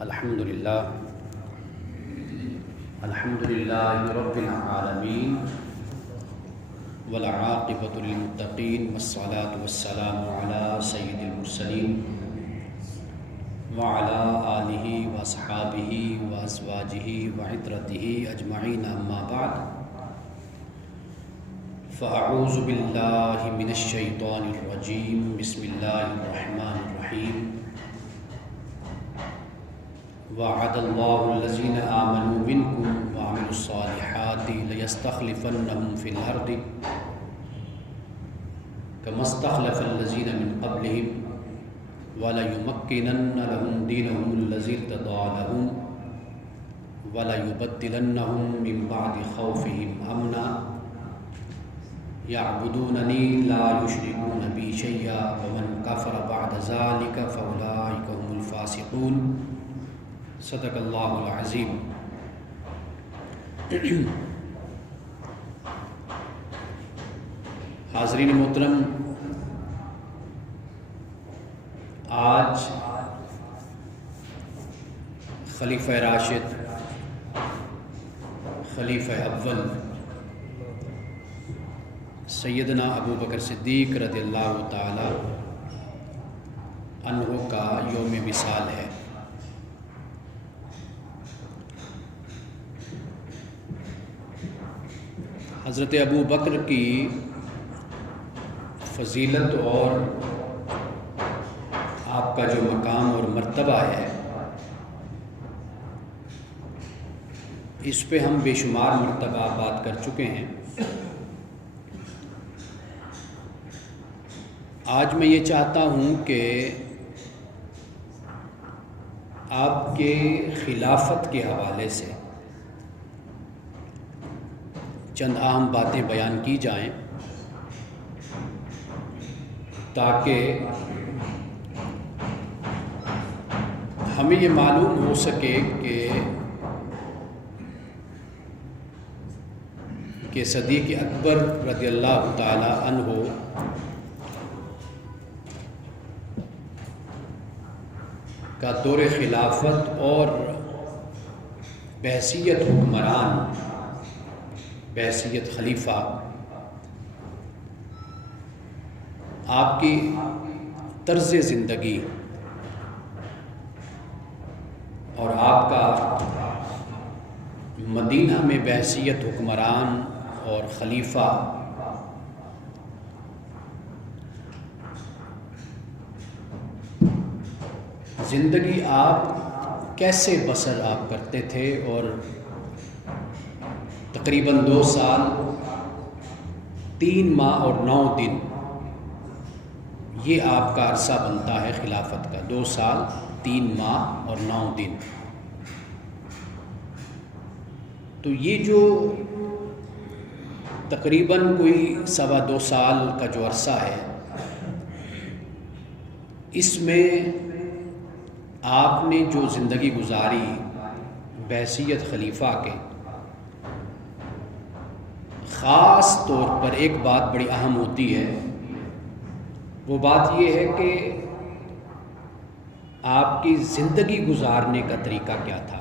الحمد لله رب العالمين والعاقبة للمتقين والصلاة والسلام على سيد المرسلين وعلى آله وأصحابه وأزواجه وعترته أجمعين أما بعد فأعوذ بالله من الشيطان الرجيم بسم الله الرحمن الرحيم وعد الله الذين آمنوا منكم وعملوا الصالحات ليستخلفنهم في الأرض كما استخلف الذين من قبلهم وليمكنن لهم دينهم الذي ارتضى لهم وليبدلنهم من بعد خوفهم أمنا يعبدونني لا يشركون بي شيئا ومن كفر بعد ذلك فأولئك هم الفاسقون صدق اللہ العظیم۔ حاضرین محترم، آج خلیفہ راشد، خلیفہ اول سیدنا ابو بکر صدیق رضی اللہ تعالی عنہ کا یوم وصال ہے۔ حضرت ابو بکر کی فضیلت اور آپ کا جو مقام اور مرتبہ ہے، اس پہ ہم بے شمار مرتبہ بات کر چکے ہیں۔ آج میں یہ چاہتا ہوں کہ آپ کے خلافت کے حوالے سے چند اہم باتیں بیان کی جائیں تاکہ ہمیں یہ معلوم ہو سکے کہ صدیق اکبر رضی اللہ تعالی عنہ کا دور خلافت اور بحیثیت حکمران، بحیثیت خلیفہ، آپ کی طرز زندگی اور آپ کا مدینہ میں بحیثیت حکمران اور خلیفہ زندگی آپ کیسے بسر آپ کرتے تھے، اور تقریباً 2 سال 3 ماہ اور 9 دن یہ آپ کا عرصہ بنتا ہے خلافت کا، 2 سال 3 ماہ اور 9 دن۔ تو یہ جو تقریباً کوئی 2.25 سال کا جو عرصہ ہے، اس میں آپ نے جو زندگی گزاری بحیثیت خلیفہ کے، خاص طور پر ایک بات بڑی اہم ہوتی ہے، وہ بات یہ ہے کہ آپ کی زندگی گزارنے کا طریقہ کیا تھا۔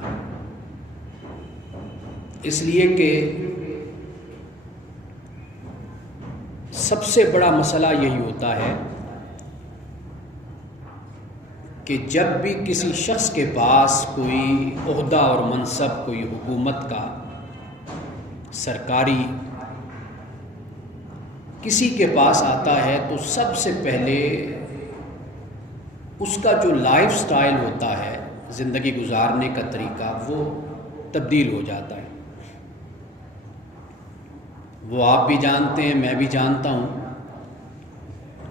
اس لیے کہ سب سے بڑا مسئلہ یہی ہوتا ہے کہ جب بھی کسی شخص کے پاس کوئی عہدہ اور منصب، کوئی حکومت کا سرکاری کسی کے پاس آتا ہے، تو سب سے پہلے اس کا جو لائف سٹائل ہوتا ہے، زندگی گزارنے کا طریقہ، وہ تبدیل ہو جاتا ہے۔ وہ آپ بھی جانتے ہیں، میں بھی جانتا ہوں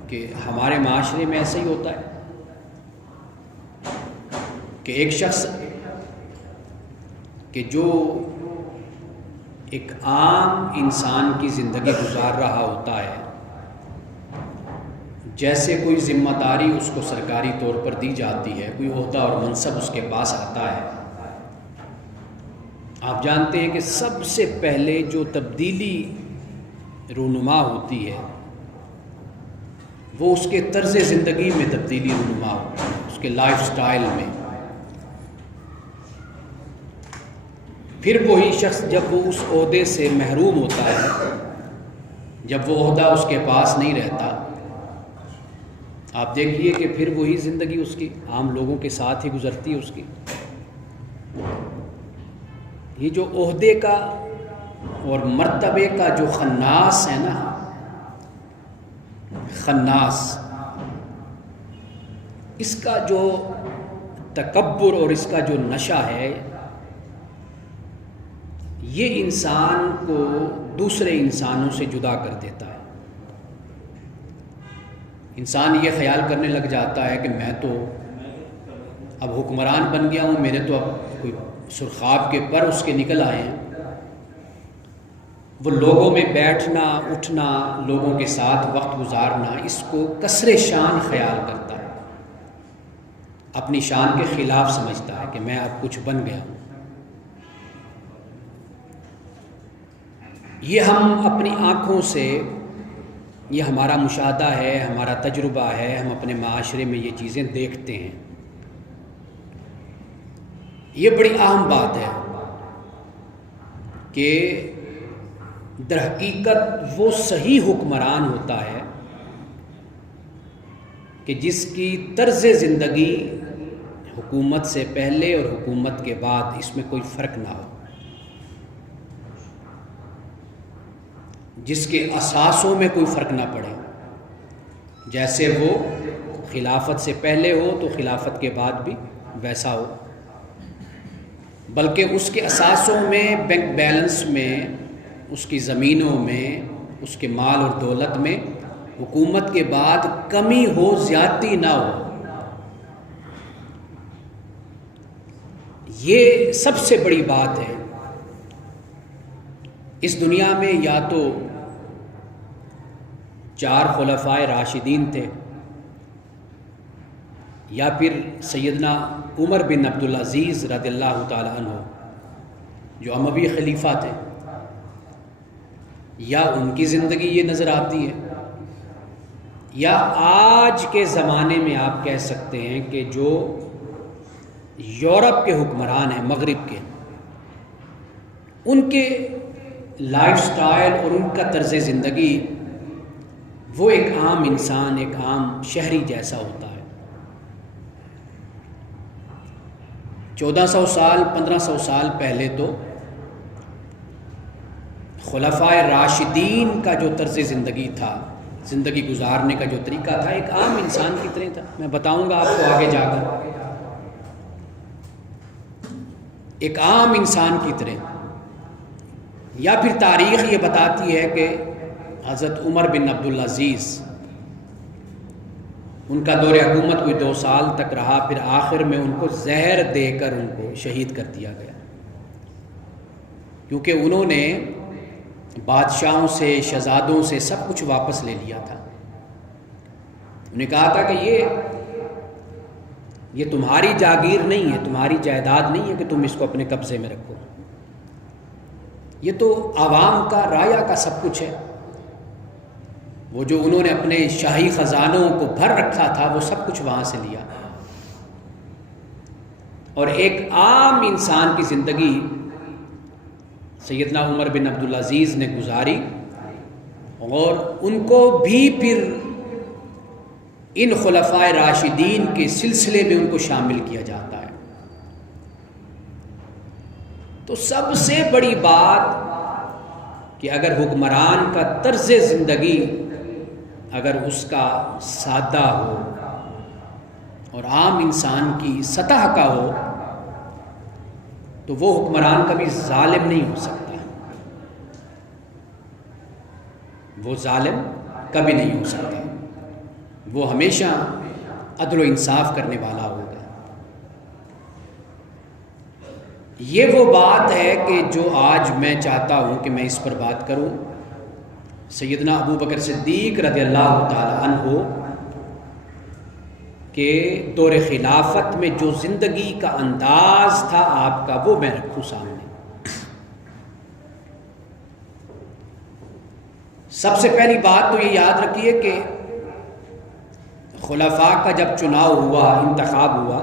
کہ ہمارے معاشرے میں ایسا ہی ہوتا ہے کہ ایک شخص کہ جو ایک عام انسان کی زندگی گزار رہا ہوتا ہے، جیسے کوئی ذمہ داری اس کو سرکاری طور پر دی جاتی ہے، کوئی عہدہ اور منصب اس کے پاس آتا ہے، آپ جانتے ہیں کہ سب سے پہلے جو تبدیلی رونما ہوتی ہے وہ اس کے طرز زندگی میں تبدیلی رونما ہوتی ہے، اس کے لائف سٹائل میں۔ پھر وہی شخص جب وہ اس عہدے سے محروم ہوتا ہے، جب وہ عہدہ اس کے پاس نہیں رہتا، آپ دیکھیے کہ پھر وہی زندگی اس کی عام لوگوں کے ساتھ ہی گزرتی ہے اس کی۔ یہ جو عہدے کا اور مرتبے کا جو خناس ہے نا، خناس، اس کا جو تکبر اور اس کا جو نشہ ہے، یہ انسان کو دوسرے انسانوں سے جدا کر دیتا ہے۔ انسان یہ خیال کرنے لگ جاتا ہے کہ میں تو اب حکمران بن گیا ہوں، میرے تو اب کوئی سرخاب کے پر اس کے نکل آئے ہیں۔ وہ لوگوں میں بیٹھنا اٹھنا، لوگوں کے ساتھ وقت گزارنا، اس کو کسر شان خیال کرتا ہے، اپنی شان کے خلاف سمجھتا ہے کہ میں اب کچھ بن گیا ہوں۔ یہ ہم اپنی آنکھوں سے، یہ ہمارا مشاہدہ ہے، ہمارا تجربہ ہے، ہم اپنے معاشرے میں یہ چیزیں دیکھتے ہیں۔ یہ بڑی اہم بات ہے کہ در حقیقت وہ صحیح حکمران ہوتا ہے کہ جس کی طرز زندگی حکومت سے پہلے اور حکومت کے بعد اس میں کوئی فرق نہ ہو، جس کے اساسوں میں کوئی فرق نہ پڑے، جیسے وہ خلافت سے پہلے ہو تو خلافت کے بعد بھی ویسا ہو، بلکہ اس کے اساسوں میں، بینک بیلنس میں، اس کی زمینوں میں، اس کے مال اور دولت میں حکومت کے بعد کمی ہو، زیادتی نہ ہو۔ یہ سب سے بڑی بات ہے۔ اس دنیا میں یا تو 4 خلفائے راشدین تھے، یا پھر سیدنا عمر بن عبدالعزیز رضی اللہ تعالیٰ عنہ جو اموی خلیفہ تھے، یا ان کی زندگی یہ نظر آتی ہے، یا آج کے زمانے میں آپ کہہ سکتے ہیں کہ جو یورپ کے حکمران ہیں، مغرب کے، ان کے لائف سٹائل اور ان کا طرز زندگی وہ ایک عام انسان، ایک عام شہری جیسا ہوتا ہے۔ 1400 سال 1500 سال پہلے تو خلفائے راشدین کا جو طرز زندگی تھا، زندگی گزارنے کا جو طریقہ تھا، ایک عام انسان کی طرح تھا۔ میں بتاؤں گا آپ کو آگے جا کر، ایک عام انسان کی طرح۔ یا پھر تاریخ یہ بتاتی ہے کہ حضرت عمر بن عبدالعزیز، ان کا دور حکومت کوئی 2 سال تک رہا، پھر آخر میں ان کو زہر دے کر ان کو شہید کر دیا گیا، کیونکہ انہوں نے بادشاہوں سے، شہزادوں سے سب کچھ واپس لے لیا تھا۔ انہوں نے کہا تھا کہ یہ تمہاری جاگیر نہیں ہے، تمہاری جائیداد نہیں ہے کہ تم اس کو اپنے قبضے میں رکھو، یہ تو عوام کا، رعایا کا سب کچھ ہے۔ وہ جو انہوں نے اپنے شاہی خزانوں کو بھر رکھا تھا، وہ سب کچھ وہاں سے لیا، اور ایک عام انسان کی زندگی سیدنا عمر بن عبدالعزیز نے گزاری، اور ان کو بھی پھر ان خلفائے راشدین کے سلسلے میں ان کو شامل کیا جاتا ہے۔ تو سب سے بڑی بات کہ اگر حکمران کا طرز زندگی اگر اس کا سادہ ہو اور عام انسان کی سطح کا ہو، تو وہ حکمران کبھی ظالم نہیں ہو سکتا، وہ ظالم کبھی نہیں ہو سکتا، وہ ہمیشہ عدل و انصاف کرنے والا ہوگا۔ یہ وہ بات ہے کہ جو آج میں چاہتا ہوں کہ میں اس پر بات کروں۔ سیدنا ابو بکر صدیق رضی اللہ تعالی عنہ کہ دور خلافت میں جو زندگی کا انداز تھا آپ کا، وہ میں رکھوں سامنے۔ سب سے پہلی بات تو یہ یاد رکھیے کہ خلفاء کا جب چناؤ ہوا، انتخاب ہوا،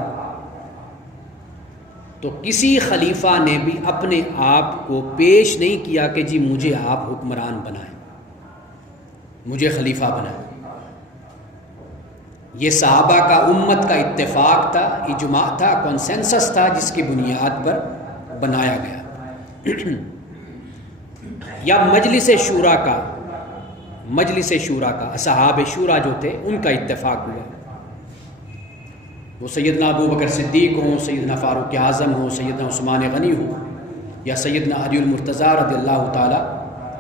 تو کسی خلیفہ نے بھی اپنے آپ کو پیش نہیں کیا کہ جی مجھے آپ حکمران بنائیں، مجھے خلیفہ بنائیں۔ یہ صحابہ کا، امت کا اتفاق تھا، اجماع تھا، کنسنسس تھا، جس کی بنیاد پر بنایا گیا۔ یا مجلس شورا کا اصحاب شورا جو تھے ان کا اتفاق ہوا، وہ سیدنا ابو بکر صدیق ہوں، سیدنا فاروق اعظم ہوں، سیدنا عثمان غنی ہوں، یا سیدنا علی المرتضیٰ رضی اللہ تعالی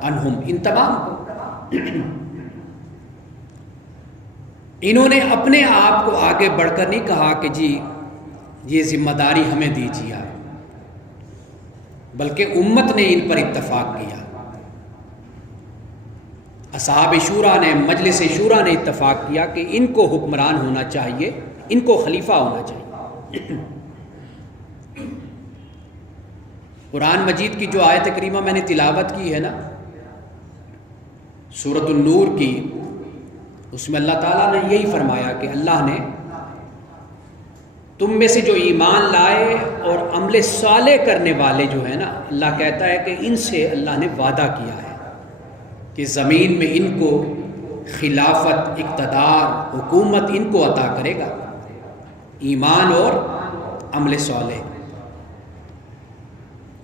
عنہم، ان تمام کو انہوں نے اپنے آپ کو آگے بڑھ کر نہیں کہا کہ جی یہ ذمہ داری ہمیں دیجیے آپ، بلکہ امت نے ان پر اتفاق کیا۔ اصحاب شورا نے، مجلس شورا نے اتفاق کیا کہ ان کو حکمران ہونا چاہیے، ان کو خلیفہ ہونا چاہیے۔ قرآن مجید کی جو آیت کریمہ میں نے تلاوت کی ہے نا، سورۃ النور کی، اس میں اللہ تعالیٰ نے یہی فرمایا کہ اللہ نے تم میں سے جو ایمان لائے اور عمل صالح کرنے والے جو ہیں نا، اللہ کہتا ہے کہ ان سے اللہ نے وعدہ کیا ہے کہ زمین میں ان کو خلافت، اقتدار، حکومت ان کو عطا کرے گا، ایمان اور عمل صالح،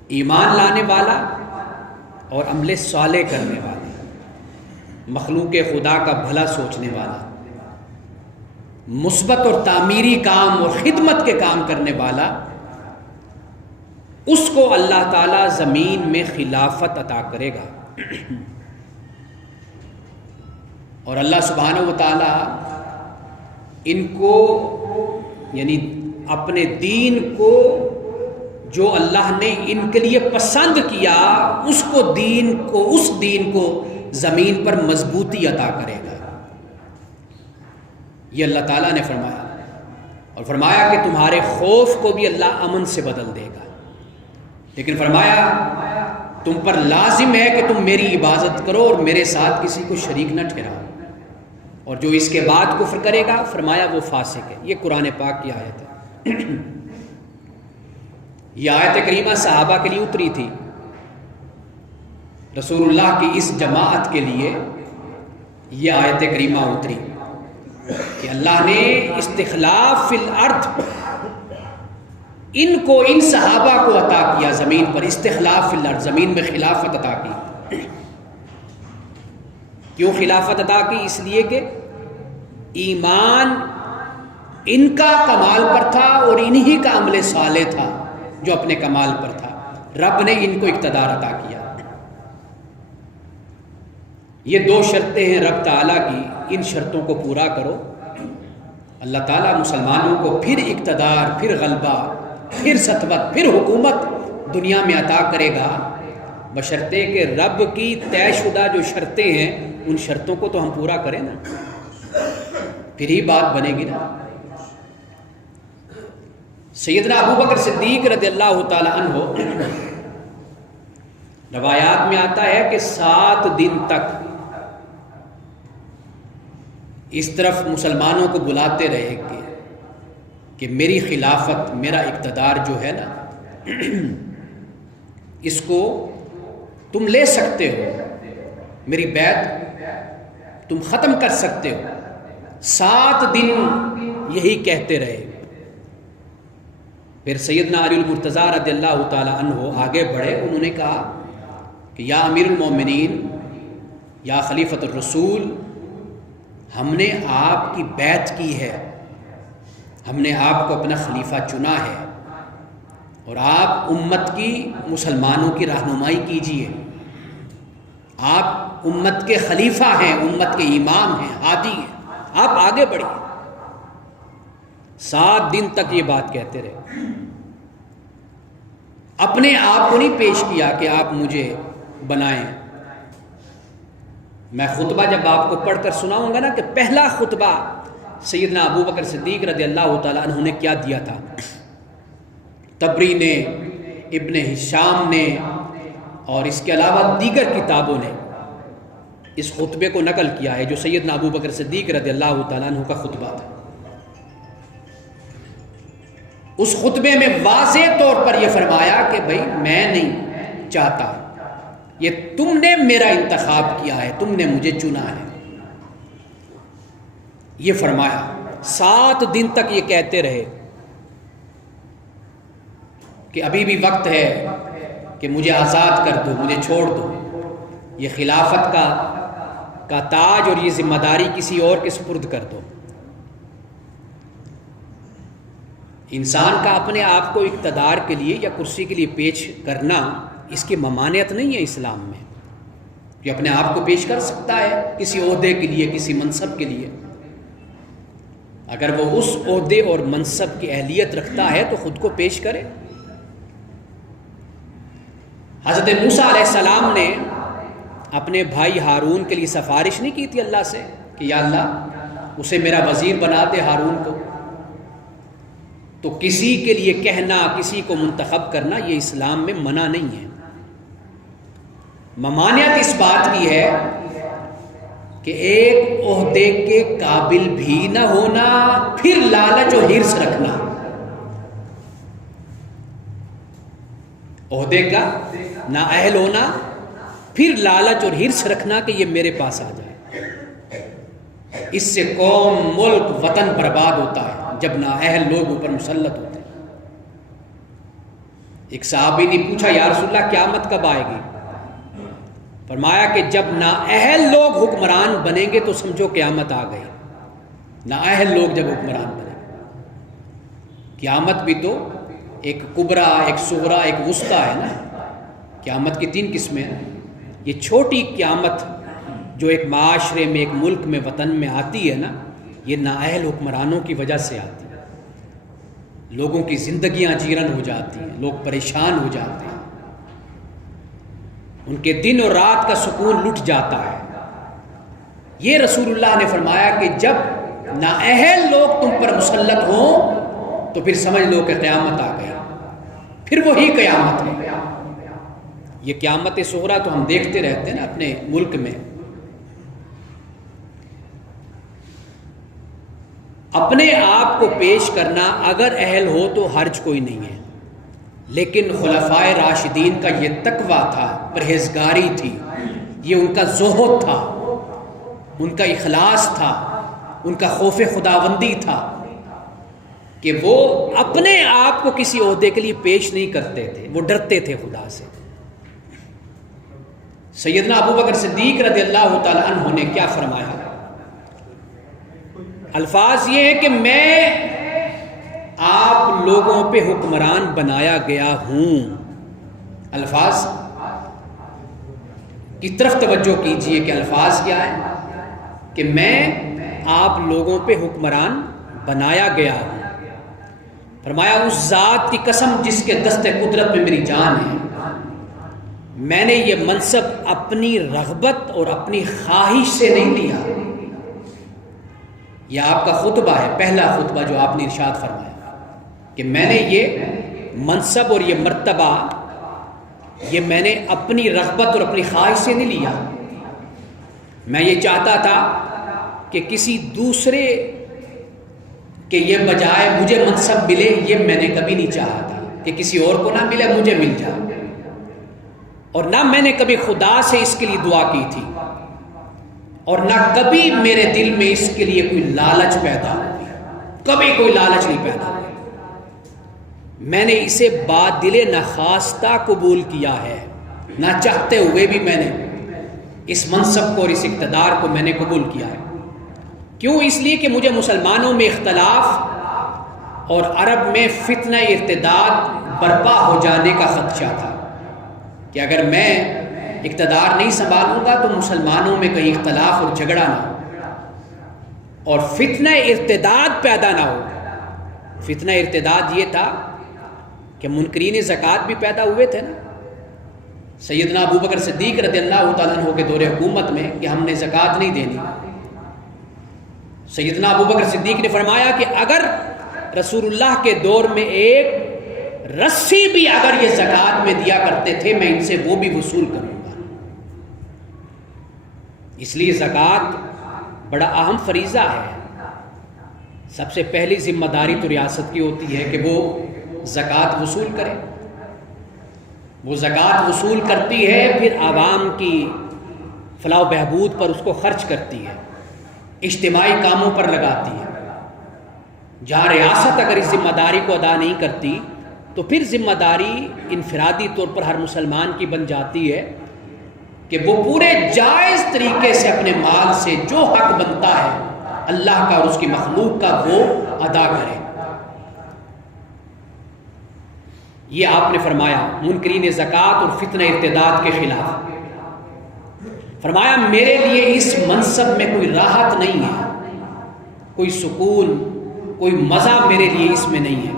ایمان لانے والا اور عمل صالح کرنے والا، مخلوق خدا کا بھلا سوچنے والا، مثبت اور تعمیری کام اور خدمت کے کام کرنے والا، اس کو اللہ تعالیٰ زمین میں خلافت عطا کرے گا۔ اور اللہ سبحانہ و تعالیٰ ان کو، یعنی اپنے دین کو جو اللہ نے ان کے لیے پسند کیا، اس دین کو زمین پر مضبوطی عطا کرے گا، یہ اللہ تعالیٰ نے فرمایا۔ اور فرمایا کہ تمہارے خوف کو بھی اللہ امن سے بدل دے گا، لیکن فرمایا تم پر لازم ہے کہ تم میری عبادت کرو اور میرے ساتھ کسی کو شریک نہ ٹھہراؤ، اور جو اس کے بعد کفر کرے گا فرمایا وہ فاسق ہے۔ یہ قرآن پاک کی آیت ہے۔ یہ آیت کریمہ صحابہ کے لیے اتری تھی، رسول اللہ کی اس جماعت کے لیے یہ آیت کریمہ اتری کہ اللہ نے استخلاف فی الارض ان صحابہ کو عطا کیا، زمین پر استخلاف فی الارض، زمین میں خلافت عطا کی۔ کیوں خلافت عطا کی؟ اس لیے کہ ایمان ان کا کمال پر تھا اور انہی کا عمل صالح تھا جو اپنے کمال پر تھا، رب نے ان کو اقتدار عطا کیا۔ یہ دو شرطیں ہیں رب تعالیٰ کی، ان شرطوں کو پورا کرو، اللہ تعالیٰ مسلمانوں کو پھر اقتدار، پھر غلبہ، پھر سطوت، پھر حکومت دنیا میں عطا کرے گا، بشرطے کہ رب کی طے شدہ جو شرطیں ہیں ان شرطوں کو تو ہم پورا کریں نا، پھر ہی بات بنے گی نا۔ سیدنا ابو بکر صدیق رضی اللہ تعالی عنہ، روایات میں آتا ہے کہ 7 دن تک اس طرف مسلمانوں کو بلاتے رہے کہ میری خلافت، میرا اقتدار جو ہے نا، اس کو تم لے سکتے ہو، میری بیعت تم ختم کر سکتے ہو۔ 7 دن یہی کہتے رہے۔ پھر سیدنا علی المرتضیٰ رضی اللہ تعالی عنہ آگے بڑھے، انہوں نے کہا کہ یا امیر المومنین، یا خلیفۃ الرسول، ہم نے آپ کی بیعت کی ہے، ہم نے آپ کو اپنا خلیفہ چنا ہے، اور آپ امت کی، مسلمانوں کی رہنمائی کیجیے، آپ امت کے خلیفہ ہیں، امت کے امام ہیں، ہادی ہیں، آپ آگے بڑھیے۔ 7 دن تک یہ بات کہتے رہے، اپنے آپ کو نہیں پیش کیا کہ آپ مجھے بنائیں۔ میں خطبہ جب آپ کو پڑھ کر سناؤں گا نا کہ پہلا خطبہ سیدنا ابو بکر صدیق رضی اللہ تعالیٰ عنہ نے کیا دیا تھا، طبری نے، ابن ہشام نے اور اس کے علاوہ دیگر کتابوں نے اس خطبے کو نقل کیا ہے جو سیدنا ابو بکر صدیق رضی اللہ تعالیٰ عنہ کا خطبہ تھا۔ اس خطبے میں واضح طور پر یہ فرمایا کہ بھائی میں نہیں چاہتا، یہ تم نے میرا انتخاب کیا ہے، تم نے مجھے چنا ہے. یہ فرمایا. 7 دن تک یہ کہتے رہے کہ ابھی بھی وقت ہے کہ مجھے آزاد کر دو، مجھے چھوڑ دو، یہ خلافت کا تاج اور یہ ذمہ داری کسی اور کے سپرد کر دو. انسان کا اپنے آپ کو اقتدار کے لیے یا کرسی کے لیے پیش کرنا، اس کی ممانعت نہیں ہے اسلام میں. یہ اپنے آپ کو پیش کر سکتا ہے کسی عہدے کے لیے، کسی منصب کے لیے. اگر وہ اس عہدے اور منصب کی اہلیت رکھتا ہے تو خود کو پیش کرے. حضرت موسیٰ علیہ السلام نے اپنے بھائی ہارون کے لیے سفارش نہیں کی تھی اللہ سے کہ یا اللہ اسے میرا وزیر بنا دے ہارون کو. تو کسی کے لیے کہنا، کسی کو منتخب کرنا، یہ اسلام میں منع نہیں ہے. ممانعت اس بات کی ہے کہ ایک عہدے کے قابل بھی نہ ہونا، پھر لالچ و حرص رکھنا. عہدے کا نااہل ہونا، پھر لالچ اور حرص رکھنا کہ یہ میرے پاس آ جائے. اس سے قوم، ملک، وطن برباد ہوتا ہے جب نااہل لوگ اوپر مسلط ہوتے ہیں. ایک صحابی نے پوچھا یا رسول اللہ قیامت کب آئے گی؟ فرمایا کہ جب نااہل لوگ حکمران بنیں گے تو سمجھو قیامت آ گئی. نااہل لوگ جب حکمران بنیں گے. قیامت بھی تو ایک کبرا، ایک صغرا، ایک وسطی ہے نا. قیامت کی 3 قسمیں ہیں. یہ چھوٹی قیامت جو ایک معاشرے میں، ایک ملک میں، وطن میں آتی ہے نا، یہ نااہل حکمرانوں کی وجہ سے آتی ہے. لوگوں کی زندگیاں جیرن ہو جاتی ہیں، لوگ پریشان ہو جاتے ہیں، ان کے دن اور رات کا سکون لٹ جاتا ہے. یہ رسول اللہ نے فرمایا کہ جب نااہل لوگ تم پر مسلط ہوں تو پھر سمجھ لو کہ قیامت آ گئی. پھر وہی قیامت ہے. یہ قیامت صغریٰ تو ہم دیکھتے رہتے ہیں نا اپنے ملک میں. اپنے آپ کو پیش کرنا اگر اہل ہو تو حرج کوئی نہیں ہے، لیکن خلفائے راشدین کا یہ تقویٰ تھا، پرہیزگاری تھی، یہ ان کا زہد تھا، ان کا اخلاص تھا، ان کا خوف خداوندی تھا کہ وہ اپنے آپ کو کسی عہدے کے لیے پیش نہیں کرتے تھے، وہ ڈرتے تھے خدا سے. سیدنا ابوبکر صدیق رضی اللہ تعالیٰ عنہ نے کیا فرمایا؟ الفاظ یہ ہے کہ میں آپ لوگوں پہ حکمران بنایا گیا ہوں. الفاظ کی طرف توجہ کیجئے کہ الفاظ کیا ہے کہ میں آپ لوگوں پہ حکمران بنایا گیا ہوں. فرمایا اس ذات کی قسم جس کے دست قدرت میں میری جان ہے، میں نے یہ منصب اپنی رغبت اور اپنی خواہش سے نہیں لیا. یہ آپ کا خطبہ ہے، پہلا خطبہ جو آپ نے ارشاد فرمایا کہ میں نے یہ منصب اور یہ مرتبہ یہ میں نے اپنی رغبت اور اپنی خواہش سے نہیں لیا. میں یہ چاہتا تھا کہ کسی دوسرے کہ یہ بجائے مجھے منصب ملے، یہ میں نے کبھی نہیں چاہا تھا کہ کسی اور کو نہ ملے، مجھے مل جائے. اور نہ میں نے کبھی خدا سے اس کے لیے دعا کی تھی، اور نہ کبھی میرے دل میں اس کے لیے کوئی لالچ پیدا ہوئی، کبھی کوئی لالچ نہیں پیدا ہوئی. میں نے اسے بادل نخواستہ قبول کیا ہے، نہ چاہتے ہوئے بھی میں نے اس منصب کو اور اس اقتدار کو میں نے قبول کیا ہے. کیوں؟ اس لیے کہ مجھے مسلمانوں میں اختلاف اور عرب میں فتنہ ارتداد برپا ہو جانے کا خدشہ تھا کہ اگر میں اقتدار نہیں سنبھالوں گا تو مسلمانوں میں کہیں اختلاف اور جھگڑا نہ ہو اور فتنہ ارتداد پیدا نہ ہو. فتنہ ارتداد یہ تھا کہ منکرین زکوٰۃ بھی پیدا ہوئے تھے نا. سیدنا ابوبکر صدیق رضی اللہ تعالیٰ عنہ کے دور حکومت میں کہ ہم نے زکوٰۃ نہیں دینی. سیدنا ابوبکر صدیق نے فرمایا کہ اگر رسول اللہ کے دور میں ایک رسی بھی اگر یہ زکوٰۃ میں دیا کرتے تھے میں ان سے وہ بھی وصول کروں گا. اس لیے زکوٰۃ بڑا اہم فریضہ ہے. سب سے پہلی ذمہ داری تو ریاست کی ہوتی ہے کہ وہ زکوٰۃ وصول کرے. وہ زکوٰۃ وصول کرتی ہے، پھر عوام کی فلاح و بہبود پر اس کو خرچ کرتی ہے، اجتماعی کاموں پر لگاتی ہے. جہاں ریاست اگر اس ذمہ داری کو ادا نہیں کرتی تو پھر ذمہ داری انفرادی طور پر ہر مسلمان کی بن جاتی ہے کہ وہ پورے جائز طریقے سے اپنے مال سے جو حق بنتا ہے اللہ کا اور اس کی مخلوق کا وہ ادا کرے. یہ آپ نے فرمایا منکرین زکوٰۃ اور فتنہ ارتداد کے خلاف. فرمایا میرے لیے اس منصب میں کوئی راحت نہیں ہے، کوئی سکون، کوئی مزہ میرے لیے اس میں نہیں ہے.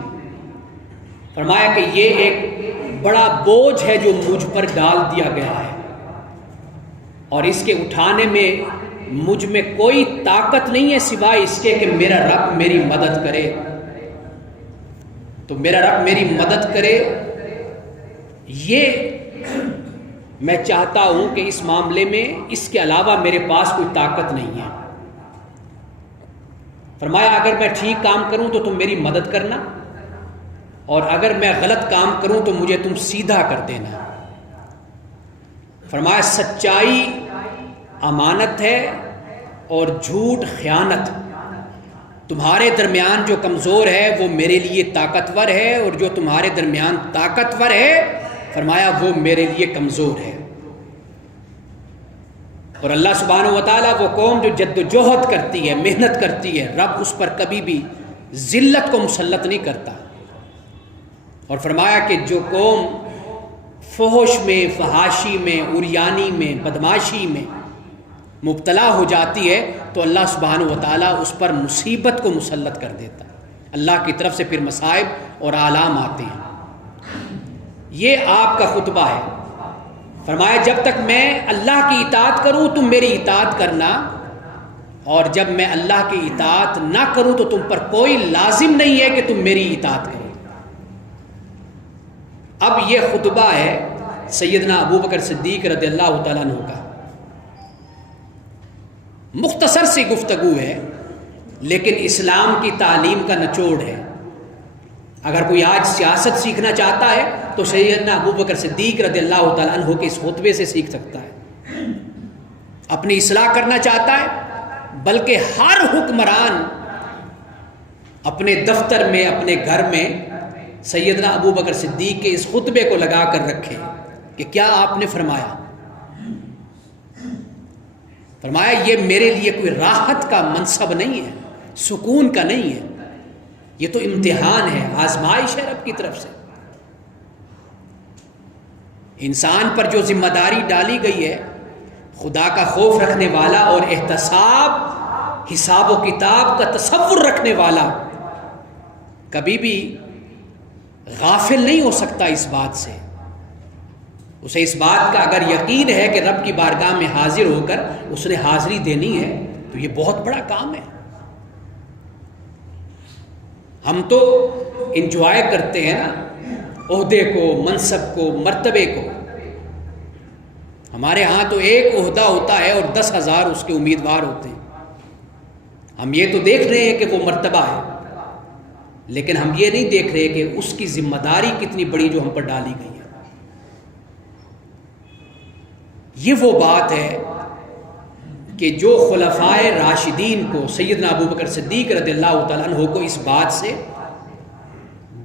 فرمایا کہ یہ ایک بڑا بوجھ ہے جو مجھ پر ڈال دیا گیا ہے، اور اس کے اٹھانے میں مجھ میں کوئی طاقت نہیں ہے سوائے اس کے کہ میرا رب میری مدد کرے. تو میرا رب میری مدد کرے، یہ میں چاہتا ہوں کہ اس معاملے میں اس کے علاوہ میرے پاس کوئی طاقت نہیں ہے. فرمایا اگر میں ٹھیک کام کروں تو تم میری مدد کرنا، اور اگر میں غلط کام کروں تو مجھے تم سیدھا کر دینا. فرمایا سچائی امانت ہے اور جھوٹ خیانت. تمہارے درمیان جو کمزور ہے وہ میرے لیے طاقتور ہے، اور جو تمہارے درمیان طاقتور ہے فرمایا وہ میرے لیے کمزور ہے. اور اللہ سبحانہ و تعالیٰ وہ قوم جو جد و جہد کرتی ہے، محنت کرتی ہے، رب اس پر کبھی بھی ذلت کو مسلط نہیں کرتا. اور فرمایا کہ جو قوم فحش میں، فحاشی میں، عریانی میں، بدماشی میں مبتلا ہو جاتی ہے تو اللہ سبحانہ و تعالیٰ اس پر مصیبت کو مسلط کر دیتا ہے. اللہ کی طرف سے پھر مصائب اور آلام آتے ہیں. یہ آپ کا خطبہ ہے. فرمایا جب تک میں اللہ کی اطاعت کروں تم میری اطاعت کرنا، اور جب میں اللہ کی اطاعت نہ کروں تو تم پر کوئی لازم نہیں ہے کہ تم میری اطاعت کرو. اب یہ خطبہ ہے سیدنا ابو بکر صدیق رضی اللہ تعالیٰ عنہ کا. مختصر سی گفتگو ہے لیکن اسلام کی تعلیم کا نچوڑ ہے. اگر کوئی آج سیاست سیکھنا چاہتا ہے تو سیدنا ابو بکر صدیق رضی اللہ تعالیٰ عنہ کے اس خطبے سے سیکھ سکتا ہے. اپنی اصلاح کرنا چاہتا ہے، بلکہ ہر حکمران اپنے دفتر میں، اپنے گھر میں سیدنا ابو بکر صدیق کے اس خطبے کو لگا کر رکھے کہ کیا آپ نے فرمایا. فرمایا یہ میرے لیے کوئی راحت کا منصب نہیں ہے، سکون کا نہیں ہے، یہ تو امتحان ہے، آزمائش ہے رب کی طرف سے. انسان پر جو ذمہ داری ڈالی گئی ہے، خدا کا خوف رکھنے والا اور احتساب، حساب و کتاب کا تصور رکھنے والا کبھی بھی غافل نہیں ہو سکتا اس بات سے. اسے اس بات کا اگر یقین ہے کہ رب کی بارگاہ میں حاضر ہو کر اس نے حاضری دینی ہے تو یہ بہت بڑا کام ہے. ہم تو انجوائے کرتے ہیں نا عہدے کو، منصب کو، مرتبے کو. ہمارے ہاں تو ایک عہدہ ہوتا ہے اور 10,000 اس کے امیدوار ہوتے ہیں. ہم یہ تو دیکھ رہے ہیں کہ وہ مرتبہ ہے، لیکن ہم یہ نہیں دیکھ رہے کہ اس کی ذمہ داری کتنی بڑی جو ہم پر ڈالی گئی ہے. یہ وہ بات ہے کہ جو خلفائے راشدین کو، سیدنا ابو بکر صدیق رضی اللہ تعالیٰ عنہ کو اس بات سے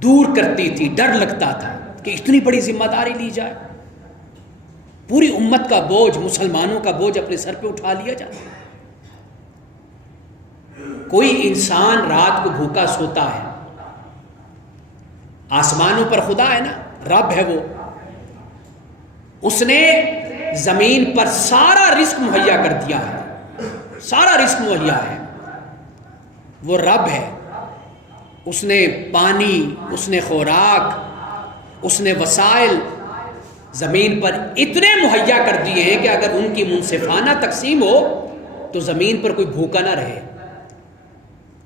دور کرتی تھی. ڈر لگتا تھا کہ اتنی بڑی ذمہ داری لی جائے، پوری امت کا بوجھ، مسلمانوں کا بوجھ اپنے سر پہ اٹھا لیا جائے. کوئی انسان رات کو بھوکا سوتا ہے، آسمانوں پر خدا ہے نا، رب ہے وہ، اس نے زمین پر سارا رزق مہیا کر دیا ہے، سارا رزق مہیا ہے، وہ رب ہے. اس نے پانی، اس نے خوراک، اس نے وسائل زمین پر اتنے مہیا کر دیے ہیں کہ اگر ان کی منصفانہ تقسیم ہو تو زمین پر کوئی بھوکا نہ رہے،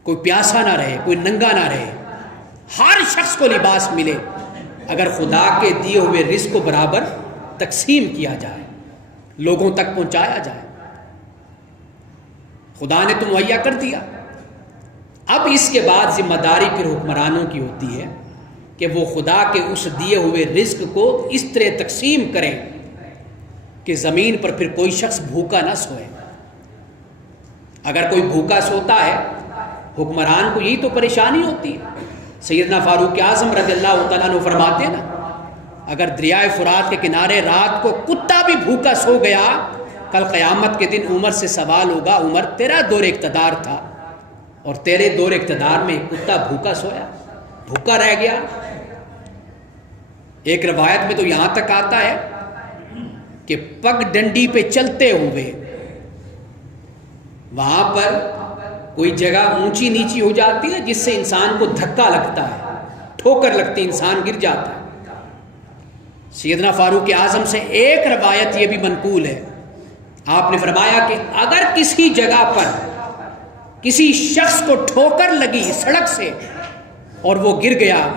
کوئی پیاسا نہ رہے، کوئی ننگا نہ رہے، ہر شخص کو لباس ملے اگر خدا کے دیے ہوئے رزق کو برابر تقسیم کیا جائے، لوگوں تک پہنچایا جائے. خدا نے تو مہیا کر دیا. اب اس کے بعد ذمہ داری پھر حکمرانوں کی ہوتی ہے کہ کہ وہ خدا کے اس دیے ہوئے رزق کو اس طرح تقسیم کریں کہ زمین پر پھر کوئی شخص بھوکا نہ سوئے۔ اگر کوئی بھوکا سوتا ہے، حکمران کو یہی تو پریشانی ہوتی ہے۔ سیدنا فاروق اعظم رضی اللہ تعالیٰ عنہ فرماتے ہیں نا، اگر دریائے فرات کے کنارے رات کو کتا بھی بھوکا سو گیا، کل قیامت کے دن عمر سے سوال ہوگا، عمر تیرا دور اقتدار تھا اور تیرے دور اقتدار میں کتا بھوکا سویا، بھوکا رہ گیا۔ ایک روایت میں تو یہاں تک آتا ہے کہ پگ ڈنڈی پہ چلتے ہوئے وہاں پر کوئی جگہ اونچی نیچی ہو جاتی ہے جس سے انسان کو دھکا لگتا ہے، ٹھوکر لگتی، انسان گر جاتا ہے۔ سیدنا فاروق اعظم سے ایک روایت یہ بھی منقول ہے، آپ نے فرمایا کہ اگر کسی جگہ پر کسی شخص کو ٹھوکر لگی سڑک سے اور وہ گر گیا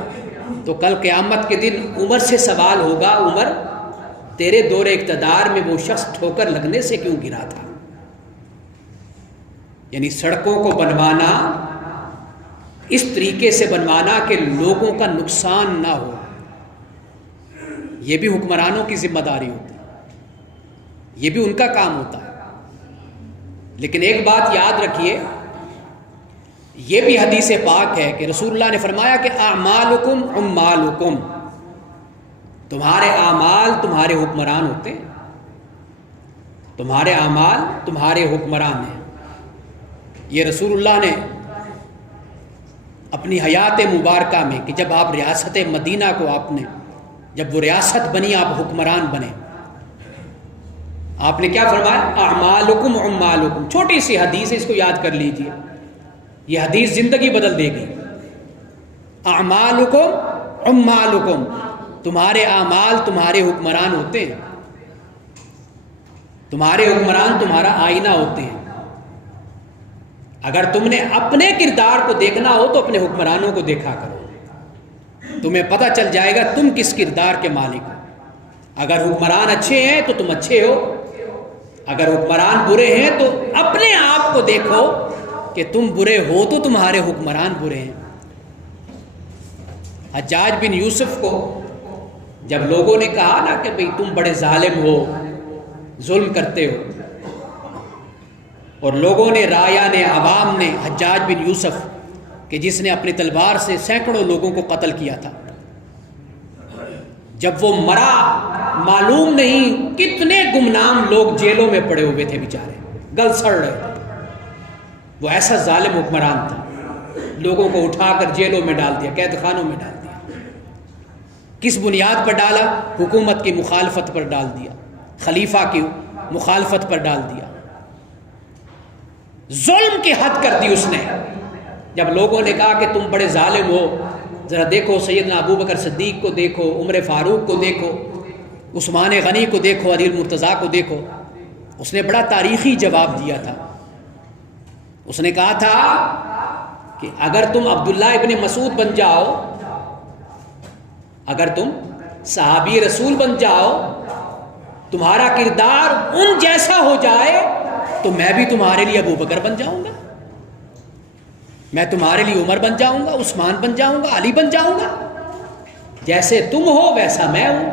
تو کل قیامت کے دن عمر سے سوال ہوگا، عمر تیرے دور اقتدار میں وہ شخص ٹھوکر لگنے سے کیوں گرا تھا؟ یعنی سڑکوں کو بنوانا اس طریقے سے بنوانا کہ لوگوں کا نقصان نہ ہو، یہ بھی حکمرانوں کی ذمہ داری ہوتی ہے، یہ بھی ان کا کام ہوتا ہے۔ لیکن ایک بات یاد رکھیے، یہ بھی حدیث پاک ہے کہ رسول اللہ نے فرمایا کہ اعمالکم عمالکم، تمہارے اعمال تمہارے حکمران ہوتے ہیں، تمہارے اعمال تمہارے حکمران ہیں۔ یہ رسول اللہ نے اپنی حیات مبارکہ میں کہ جب آپ ریاست مدینہ کو آپ نے جب وہ ریاست بنی، آپ حکمران بنے، آپ نے کیا فرمایا؟ اعمالکم عمالکم۔ چھوٹی سی حدیث ہے، اس کو یاد کر لیجئے، یہ حدیث زندگی بدل دے گی۔ اعمالکم عمالکم، تمہارے اعمال تمہارے حکمران ہوتے ہیں، تمہارے حکمران تمہارا آئینہ ہوتے ہیں۔ اگر تم نے اپنے کردار کو دیکھنا ہو تو اپنے حکمرانوں کو دیکھا کرو، تمہیں پتہ چل جائے گا تم کس کردار کے مالک ہو۔ اگر حکمران اچھے ہیں تو تم اچھے ہو، اگر حکمران برے ہیں تو اپنے آپ کو دیکھو کہ تم برے ہو تو تمہارے حکمران برے ہیں۔ حجاج بن یوسف کو جب لوگوں نے کہا نا کہ بھئی تم بڑے ظالم ہو، ظلم کرتے ہو، اور لوگوں نے، رایا نے، عوام نے حجاج بن یوسف کہ جس نے اپنی تلوار سے سینکڑوں لوگوں کو قتل کیا تھا، جب وہ مرا معلوم نہیں کتنے گمنام لوگ جیلوں میں پڑے ہوئے تھے، بیچارے گل سڑ رہے تھے۔ وہ ایسا ظالم حکمران تھا، لوگوں کو اٹھا کر جیلوں میں ڈال دیا، قید خانوں میں ڈال دیا۔ کس بنیاد پر ڈالا؟ حکومت کی مخالفت پر ڈال دیا، خلیفہ کی مخالفت پر ڈال دیا، ظلم کی حد کر دی اس نے۔ جب لوگوں نے کہا کہ تم بڑے ظالم ہو، ذرا دیکھو سیدنا ابو بکر صدیق کو دیکھو، عمر فاروق کو دیکھو، عثمان غنی کو دیکھو، علی المرتضیٰ کو دیکھو، اس نے بڑا تاریخی جواب دیا تھا۔ اس نے کہا تھا کہ اگر تم عبداللہ ابن مسعود بن جاؤ، اگر تم صحابی رسول بن جاؤ، تمہارا کردار ان جیسا ہو جائے تو میں بھی تمہارے لیے ابو بکر بن جاؤں گا، میں تمہارے لیے عمر بن جاؤں گا، عثمان بن جاؤں گا، علی بن جاؤں گا، جیسے تم ہو ویسا میں ہوں۔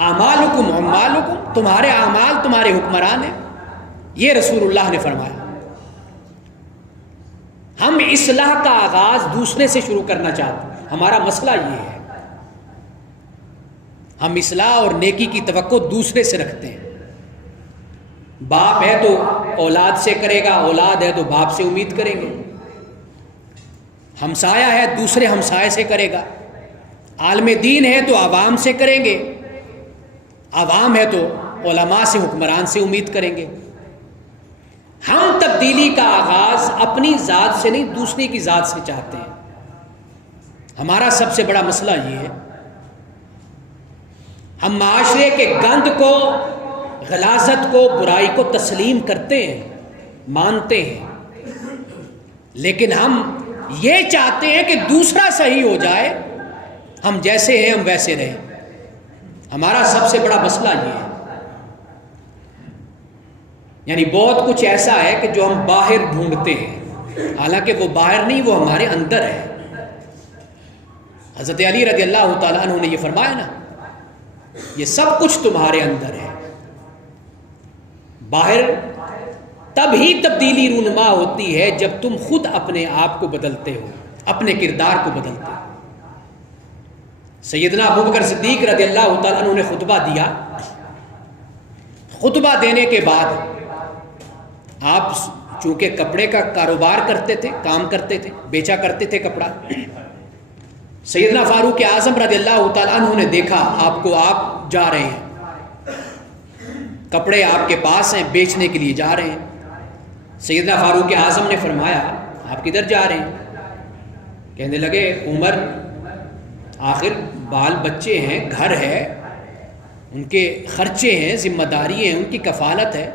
اعمالکم عمالکم، تمہارے اعمال تمہارے حکمران ہیں، یہ رسول اللہ نے فرمایا۔ ہم اصلاح کا آغاز دوسرے سے شروع کرنا چاہتے ہیں، ہمارا مسئلہ یہ ہے، ہم اصلاح اور نیکی کی توقع دوسرے سے رکھتے ہیں۔ باپ ہے تو اولاد سے کرے گا، اولاد ہے تو باپ سے امید کریں گے، ہمسایہ ہے دوسرے ہمسائے سے کرے گا، عالم دین ہے تو عوام سے کریں گے، عوام ہے تو علماء سے، حکمران سے امید کریں گے۔ ہم تبدیلی کا آغاز اپنی ذات سے نہیں، دوسرے کی ذات سے چاہتے ہیں۔ ہمارا سب سے بڑا مسئلہ یہ ہے، ہم معاشرے کے گند کو، غلاظت کو، برائی کو تسلیم کرتے ہیں، مانتے ہیں، لیکن ہم یہ چاہتے ہیں کہ دوسرا صحیح ہو جائے، ہم جیسے ہیں ہم ویسے رہیں۔ ہمارا سب سے بڑا مسئلہ یہ ہے، یعنی بہت کچھ ایسا ہے کہ جو ہم باہر ڈھونڈتے ہیں، حالانکہ وہ باہر نہیں، وہ ہمارے اندر ہے۔ حضرت علی رضی اللہ تعالیٰ عنہ نے یہ فرمایا نا، یہ سب کچھ تمہارے اندر ہے، باہر تب ہی تبدیلی رونما ہوتی ہے جب تم خود اپنے آپ کو بدلتے ہو، اپنے کردار کو بدلتے ہو۔ سیدنا ابوبکر صدیق رضی اللہ تعالیٰ عنہ نے خطبہ دیا، خطبہ دینے کے بعد آپ چونکہ کپڑے کا کاروبار کرتے تھے، کام کرتے تھے، بیچا کرتے تھے کپڑا، سیدنا فاروق اعظم رضی اللہ تعالیٰ عنہ نے دیکھا آپ کو، آپ جا رہے ہیں، کپڑے آپ کے پاس ہیں، بیچنے کے لیے جا رہے ہیں۔ سیدنا فاروق اعظم نے فرمایا آپ کدھر جا رہے ہیں؟ کہنے لگے عمر، آخر بال بچے ہیں، گھر ہے، ان کے خرچے ہیں، ذمہ داری ہیں، ان کی کفالت ہے،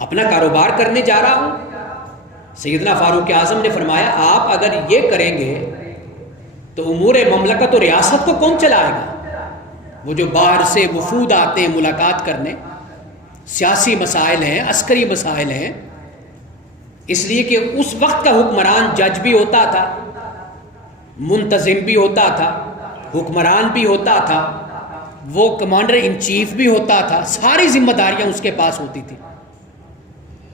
اپنا کاروبار کرنے جا رہا ہوں۔ سیدنا فاروق اعظم نے فرمایا آپ اگر یہ کریں گے تو امور مملکت و ریاست کو کون چلائے گا؟ وہ جو باہر سے وفود آتے ہیں ملاقات کرنے، سیاسی مسائل ہیں، عسکری مسائل ہیں، اس لیے کہ اس وقت کا حکمران جج بھی ہوتا تھا، منتظم بھی ہوتا تھا، حکمران بھی ہوتا تھا، وہ کمانڈر ان چیف بھی ہوتا تھا، ساری ذمہ داریاں اس کے پاس ہوتی تھی۔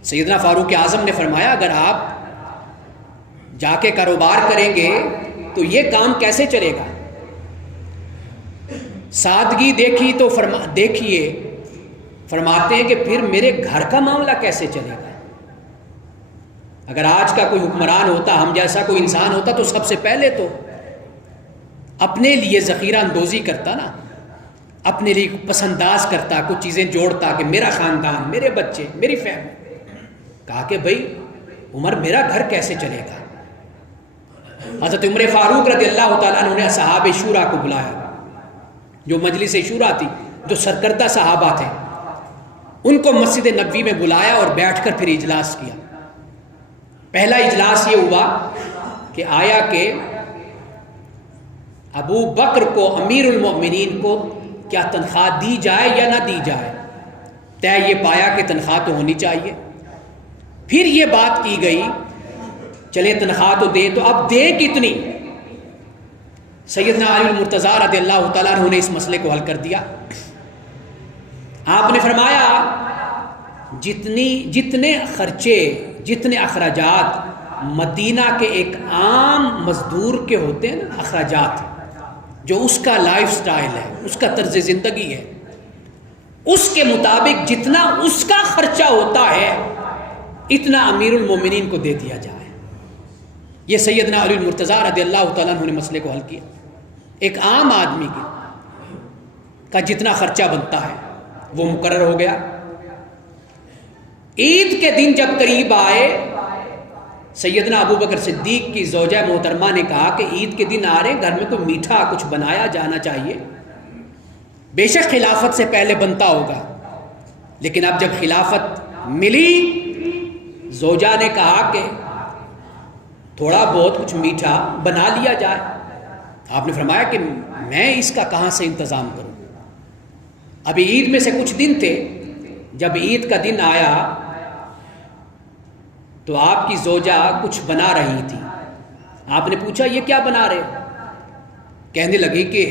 سیدنا فاروق اعظم نے فرمایا اگر آپ جا کے کاروبار کریں گے تو یہ کام کیسے چلے گا؟ سادگی دیکھی تو دیکھیے، فرماتے ہیں کہ پھر میرے گھر کا معاملہ کیسے چلے گا؟ اگر آج کا کوئی حکمران ہوتا، ہم جیسا کوئی انسان ہوتا تو سب سے پہلے تو اپنے لیے ذخیرہ اندوزی کرتا نا، اپنے لیے پسنداز کرتا، کچھ چیزیں جوڑتا کہ میرا خاندان، میرے بچے، میری فیملی۔ کہا کہ بھائی عمر میرا گھر کیسے چلے گا؟ حضرت عمر فاروق رضی اللہ تعالیٰ عنہ نے اصحاب شورا کو بلایا، جو مجلس شورا تھی، جو سرکردہ صحابہ تھے، ان کو مسجد نبوی میں بلایا اور بیٹھ کر پھر اجلاس کیا۔ پہلا اجلاس یہ ہوا کہ آیا کہ ابو بکر کو، امیر المؤمنین کو، کیا تنخواہ دی جائے یا نہ دی جائے؟ طے یہ پایا کہ تنخواہ تو ہونی چاہیے۔ پھر یہ بات کی گئی چلے تنخواہ تو دیں، تو اب دیں کتنی؟ سیدنا علی المرتضیٰ رضی اللہ تعالیٰ عنہ نے اس مسئلے کو حل کر دیا۔ آپ نے فرمایا جتنے خرچے، جتنے اخراجات مدینہ کے ایک عام مزدور کے ہوتے ہیں نا، اخراجات جو اس کا لائف سٹائل ہے، اس کا طرز زندگی ہے، اس کے مطابق جتنا اس کا خرچہ ہوتا ہے اتنا امیر المومنین کو دے دیا جائے۔ یہ سیدنا علی المرتضیٰ رضی اللہ تعالیٰ عنہ نے مسئلے کو حل کیا۔ ایک عام آدمی کا جتنا خرچہ بنتا ہے وہ مقرر ہو گیا۔ عید کے دن جب قریب آئے، سیدنا ابوبکر صدیق کی زوجہ محترمہ نے کہا کہ عید کے دن آ رہے ہیں، گھر میں کوئی میٹھا کچھ بنایا جانا چاہیے، بے شک خلافت سے پہلے بنتا ہوگا، لیکن اب جب خلافت ملی، زوجہ نے کہا کہ تھوڑا بہت کچھ میٹھا بنا لیا جائے۔ آپ نے فرمایا کہ میں اس کا کہاں سے انتظام کروں؟ ابھی عید میں سے کچھ دن تھے، جب عید کا دن آیا تو آپ کی زوجہ کچھ بنا رہی تھی۔ آپ نے پوچھا یہ کیا بنا رہے؟ کہنے لگی کہ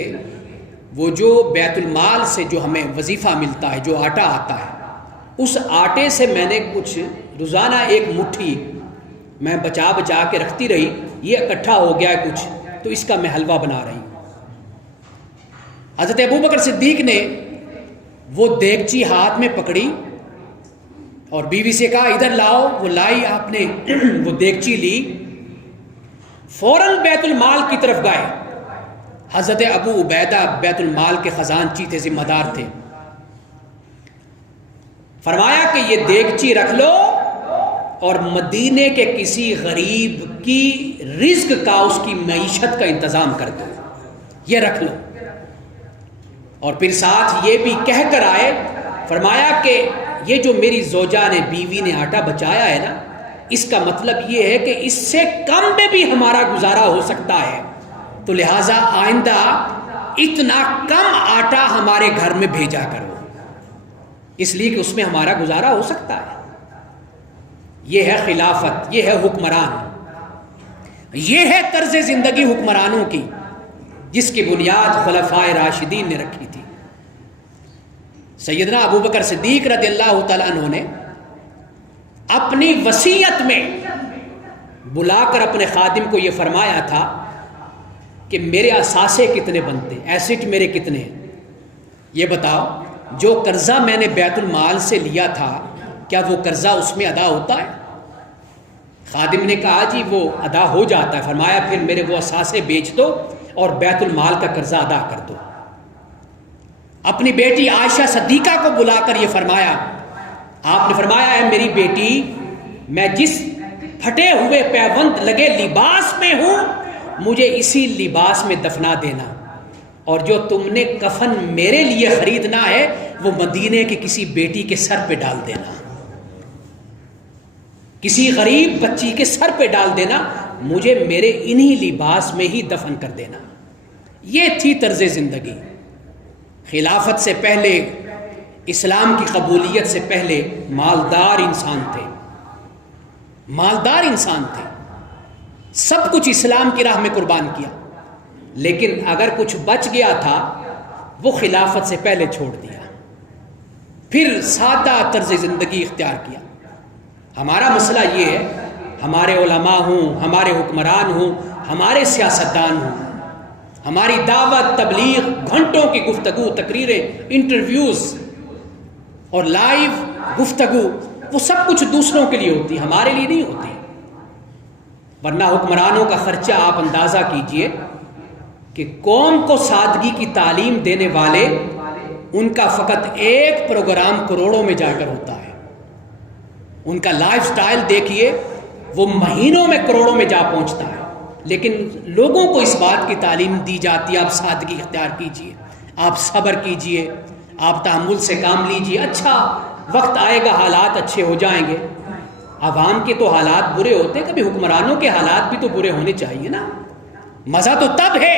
وہ جو بیت المال سے جو ہمیں وظیفہ ملتا ہے، جو آٹا آتا ہے، اس آٹے سے میں نے کچھ روزانہ ایک مٹھی میں بچا بچا کے رکھتی رہی، یہ اکٹھا ہو گیا ہے کچھ، تو اس کا میں حلوہ بنا رہی ہوں۔ حضرت ابوبکر صدیق نے وہ دیگچی ہاتھ میں پکڑی اور بیوی سے کہا ادھر لاؤ، وہ لائی، آپ نے وہ دیگچی لی، فوراً بیت المال کی طرف گئے۔ حضرت ابو عبیدہ بیت المال کے خزانچی تھے، ذمہ دار تھے۔ فرمایا کہ یہ دیگچی رکھ لو اور مدینے کے کسی غریب کی رزق کا، اس کی معیشت کا انتظام کر دو، یہ رکھ لو۔ اور پھر ساتھ یہ بھی کہہ کر آئے، فرمایا کہ یہ جو میری زوجہ نے، بیوی نے آٹا بچایا ہے نا، اس کا مطلب یہ ہے کہ اس سے کم میں بھی ہمارا گزارا ہو سکتا ہے، تو لہٰذا آئندہ اتنا کم آٹا ہمارے گھر میں بھیجا کرو، اس لیے کہ اس میں ہمارا گزارا ہو سکتا ہے۔ یہ ہے خلافت، یہ ہے حکمران۔ یہ ہے طرز زندگی حکمرانوں کی جس کی بنیاد خلفائے راشدین نے رکھی تھی۔ سیدنا ابو بکر صدیق رضی اللہ تعالیٰ عنہ نے اپنی وصیت میں بلا کر اپنے خادم کو یہ فرمایا تھا کہ میرے اثاثے کتنے بنتے، ایسٹ میرے کتنے ہیں، یہ بتاؤ جو قرضہ میں نے بیت المال سے لیا تھا کیا وہ قرضہ اس میں ادا ہوتا ہے؟ خادم نے کہا جی وہ ادا ہو جاتا ہے۔ فرمایا پھر میرے وہ اثاثے بیچ دو اور بیت المال کا قرضہ ادا کر دو۔ اپنی بیٹی عائشہ صدیقہ کو بلا کر یہ فرمایا، آپ نے فرمایا اے میری بیٹی، میں جس پھٹے ہوئے پیوند لگے لباس میں ہوں مجھے اسی لباس میں دفنا دینا، اور جو تم نے کفن میرے لیے خریدنا ہے وہ مدینے کے کسی بیٹی کے سر پہ ڈال دینا، کسی غریب بچی کے سر پہ ڈال دینا، مجھے میرے انہی لباس میں ہی دفن کر دینا۔ یہ تھی طرز زندگی۔ خلافت سے پہلے، اسلام کی قبولیت سے پہلے مالدار انسان تھے، مالدار انسان تھے، سب کچھ اسلام کی راہ میں قربان کیا، لیکن اگر کچھ بچ گیا تھا وہ خلافت سے پہلے چھوڑ دیا، پھر سادہ طرز زندگی اختیار کیا۔ ہمارا مسئلہ یہ ہے، ہمارے علماء ہوں، ہمارے حکمران ہوں، ہمارے سیاستدان ہوں، ہماری دعوت تبلیغ، گھنٹوں کی گفتگو، تقریریں، انٹرویوز اور لائیو گفتگو، وہ سب کچھ دوسروں کے لیے ہوتی، ہمارے لیے نہیں ہوتی۔ ورنہ حکمرانوں کا خرچہ آپ اندازہ کیجئے کہ قوم کو سادگی کی تعلیم دینے والے، ان کا فقط ایک پروگرام کروڑوں میں جا کر ہوتا ہے، ان کا لائف سٹائل دیکھیے، وہ مہینوں میں کروڑوں میں جا پہنچتا ہے، لیکن لوگوں کو اس بات کی تعلیم دی جاتی ہے آپ سادگی اختیار کیجئے، آپ صبر کیجئے، آپ تحمل سے کام لیجئے، اچھا وقت آئے گا حالات اچھے ہو جائیں گے۔ عوام کے تو حالات برے ہوتے، کبھی حکمرانوں کے حالات بھی تو برے ہونے چاہیے نا۔ مزہ تو تب ہے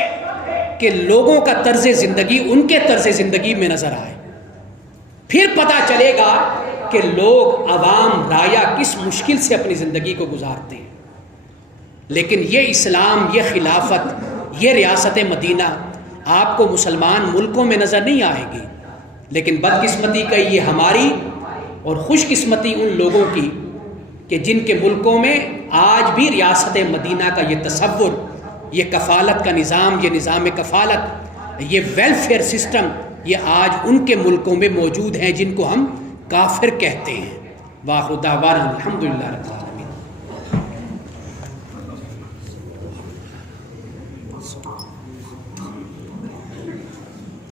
کہ لوگوں کا طرز زندگی ان کے طرز زندگی میں نظر آئے، پھر پتہ چلے گا کہ لوگ، عوام، رعایا کس مشکل سے اپنی زندگی کو گزارتے ہیں۔ لیکن یہ اسلام، یہ خلافت، یہ ریاست مدینہ آپ کو مسلمان ملکوں میں نظر نہیں آئے گی، لیکن بدقسمتی کا یہ ہماری اور خوش قسمتی ان لوگوں کی کہ جن کے ملکوں میں آج بھی ریاست مدینہ کا یہ تصور، یہ کفالت کا نظام، یہ نظام کفالت، یہ ویلفیئر سسٹم، یہ آج ان کے ملکوں میں موجود ہیں جن کو ہم کافر کہتے ہیں۔ وآخر دعوانا الحمدللہ رب العالمین۔